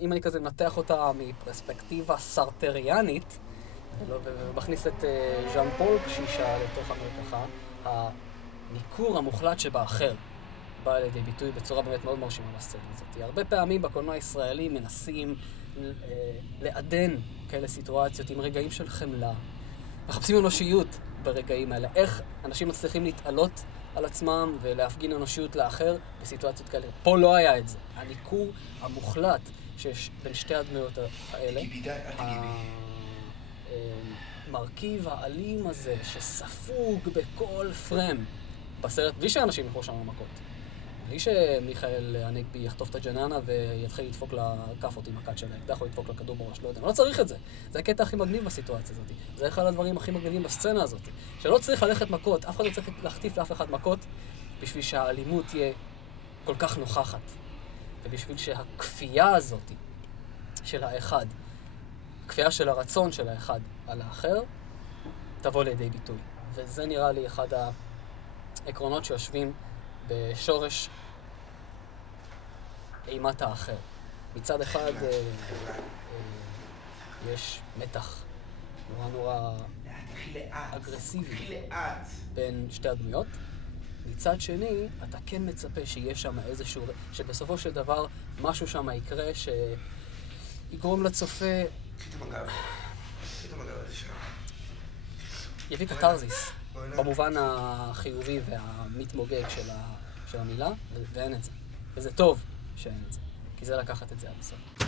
אם אני כזה מנתח אותה מפרספקטיבה סרטריאנית, ומכניס את ז'אן פול קשישה לתוך המרקחה, הניכור המוחלט שבאחר בא לידי ביטוי בצורה באמת מאוד מרשימה בסצנה הזאת. הרבה פעמים בקולנוע הישראלי מנסים לעדן כאלה סיטואציות עם רגעים של חמלה. מחפשים אנושיות ברגעים האלה. איך אנשים מצליחים להתעלות על עצמם ולהפגין אנושיות לאחר בסיטואציות כאלה. פה לא היה את זה. הניכור המוחלט שיש בין שתי הדמויות האלה. המרכיב האלים הזה שספוג בכל פרם בסרט, בלי שאנשים ילכו שם מכות. בלי שמיכאל הנגבי יחטוף את הג'ננה ויתחיל לדפוק לכפות עם הקט של האקדח או ידפוק לכדור בראש, לא יודע. לא צריך את זה. זה הקטע הכי מגניב בסיטואציה הזאת. זה אחד הדברים הכי מגניבים בסצנה הזאת. שלא צריך ללכת מכות, אף אחד לא צריך להחטיף לאף אחד מכות בשביל שהאלימות תהיה כל כך נוכחת. ובשביל שהכפייה הזאת של האחד, הכפייה של הרצון של האחד על האחר, תבוא לידי ביטוי. וזה נראה לי אחד העקרונות שיושבים בשורש אימת האחר. מצד אחד יש מתח נורא אגרסיבי בין שתי הדמויות. מצד שני, אתה כן מצפה שיהיה שם איזשהו, שבסופו של דבר משהו שם יקרה שיגרום לצופה יביא קטרזיס במובן החיובי והמתמוגג של המילה, ואין את זה. וזה טוב שאין את זה, כי זה לקחת את זה עד הסוף.